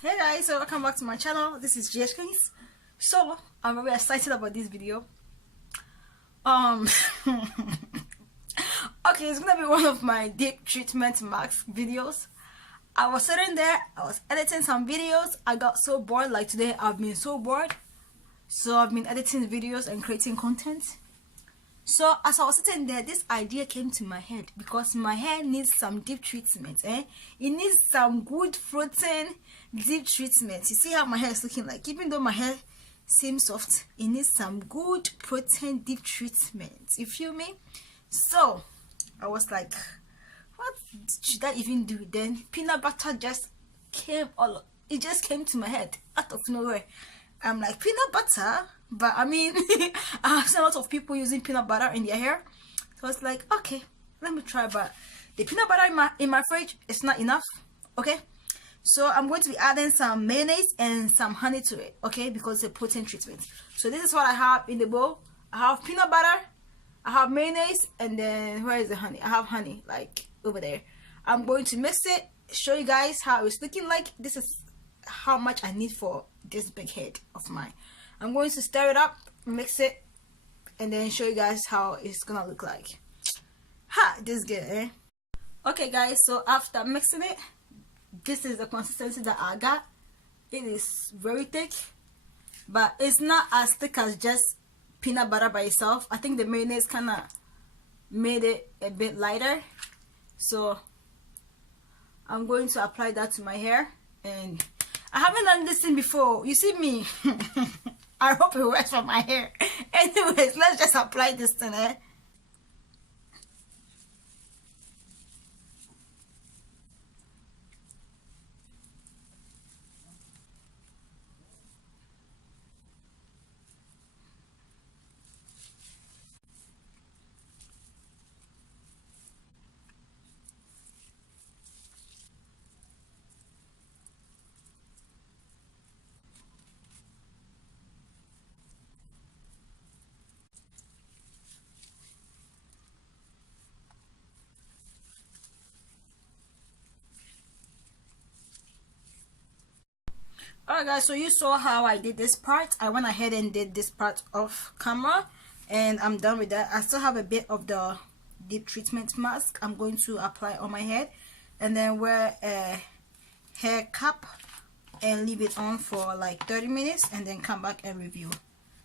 Hey guys, so welcome back to my channel. This is GH Kings. So I'm very excited about this video. Okay, it's gonna be one of my deep treatment mask videos. I was sitting there, I was editing some videos. I got so bored. Like today I've been so bored, so I've been editing videos and creating content. So as I was sitting there, this idea came to my head because my hair needs some deep treatment. It needs some good protein deep treatment. You see how my hair is looking like? Even though my hair seems soft, it needs some good protein deep treatment. You feel me? So I was like, what should I even do? Then peanut butter just came it just came to my head out of nowhere. I'm like, peanut butter? But I mean, I've seen a lot of people using peanut butter in their hair. So I was like, okay, let me try. But the peanut butter in my fridge is not enough. Okay. So I'm going to be adding some mayonnaise and some honey to it. Okay. Because it's a protein treatment. So this is what I have in the bowl. I have peanut butter. I have mayonnaise. And then where is the honey? I have honey like over there. I'm going to mix it. Show you guys how it's looking like. This is how much I need for this big head of mine. I'm going to stir it up, mix it, and then show you guys how it's gonna look like. This is good, eh? Okay guys, so after mixing it, this is the consistency that I got. It is very thick, but it's not as thick as just peanut butter by itself. I think the mayonnaise kind of made it a bit lighter. So I'm going to apply that to my hair, and I haven't done this thing before. You see me. I hope it works for my hair. Anyways, let's just apply this thing, eh? Alright guys, so you saw how I did this part. I went ahead and did this part off camera, and I'm done with that. I still have a bit of the deep treatment mask I'm going to apply on my head, and then wear a hair cap and leave it on for like 30 minutes and then come back and review.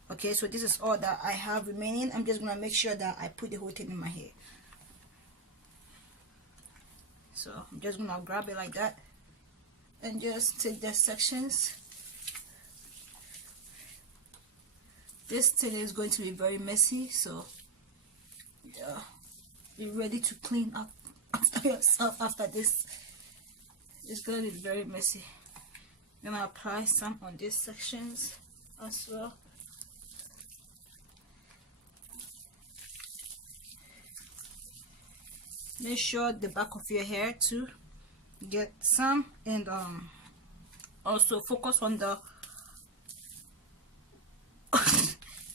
Okay, so this is all that I have remaining. I'm just gonna make sure that I put the whole thing in my hair. So I'm just gonna grab it like that and just take the sections. This thing is going to be very messy, so yeah, be ready to clean up after yourself after this. It's gonna be very messy. I'm gonna apply some on these sections as well. Make sure the back of your hair to get some, and also focus on the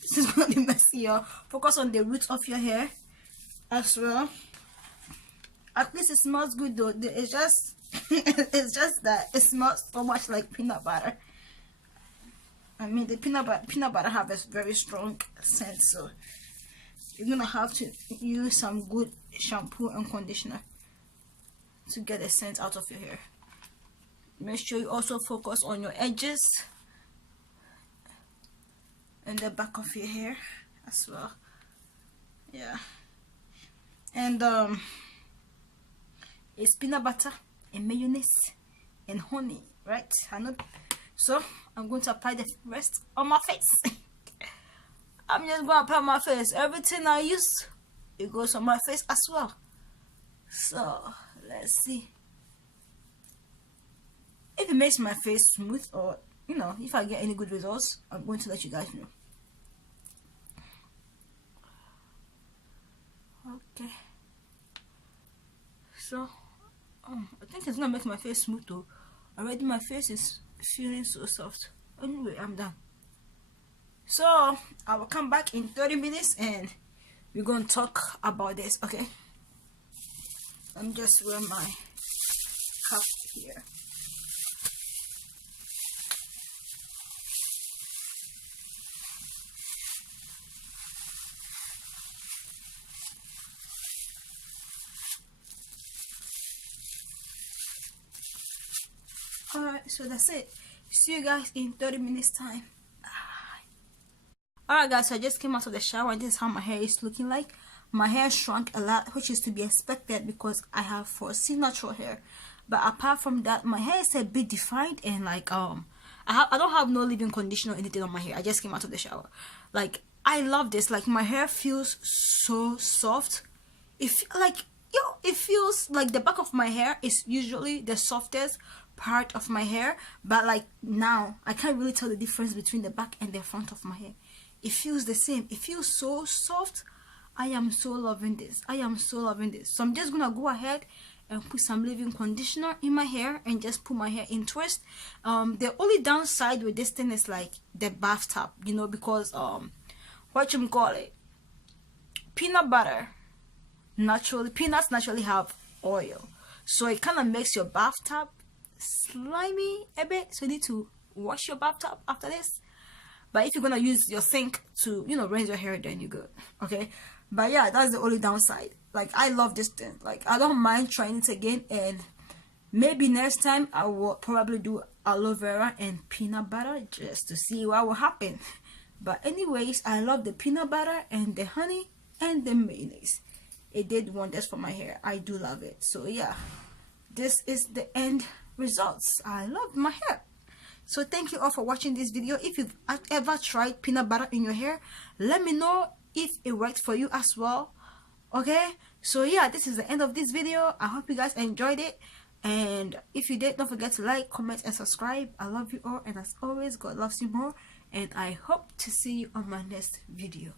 this is gonna be messy, y'all. Focus on the roots of your hair as well. At least it smells good though. It's just it's just that it smells so much like peanut butter. I mean, the peanut butter have a very strong scent, so you're gonna have to use some good shampoo and conditioner to get the scent out of your hair. Make sure you also focus on your edges and the back of your hair as well. Yeah, and it's peanut butter and mayonnaise and honey, right? I know. So I'm going to apply the rest on my face. I'm just going to apply my face. Everything I use, it goes on my face as well. So let's see if it makes my face smooth, or you know, if I get any good results. I'm going to let you guys know. Okay, so I think it's gonna make my face smooth though. Already my face is feeling so soft. Anyway, I'm done. So I will come back in 30 minutes and we're gonna talk about this. Okay, I'm just wearing my cup here. Alright, so that's it. See you guys in 30 minutes time. Alright guys, so I just came out of the shower and this is how my hair is looking like. My hair shrunk a lot, which is to be expected because I have foreseen natural hair. But apart from that, my hair is a bit defined and like I don't have no leave-in conditioner or anything on my hair. I just came out of the shower. Like I love this. Like my hair feels so soft. It feels like the back of my hair is usually the softest part of my hair, but like now I can't really tell the difference between the back and the front of my hair. It feels the same. It feels so soft. I am so loving this. I am so loving this. So I'm just gonna go ahead and put some leave-in conditioner in my hair and just put my hair in twist. The only downside with this thing is like the bathtub, you know, because what you call it, peanut butter peanuts naturally have oil, so it kind of makes your bathtub slimy a bit, so you need to wash your bathtub after this. But if you're gonna use your sink to, you know, rinse your hair, then you're good. Okay, but yeah, that's the only downside. Like I love this thing. Like I don't mind trying it again, and maybe next time I will probably do aloe vera and peanut butter just to see what will happen. But anyways, I love the peanut butter and the honey and the mayonnaise. It did wonders for my hair. I do love it. So yeah, this is the end results. I love my hair. So thank you all for watching this video. If you've ever tried peanut butter in your hair, let me know if it worked for you as well. Okay, so yeah, this is the end of this video. I hope you guys enjoyed it, and if you did, don't forget to like, comment and subscribe. I love you all, and as always, God loves you more, and I hope to see you on my next video.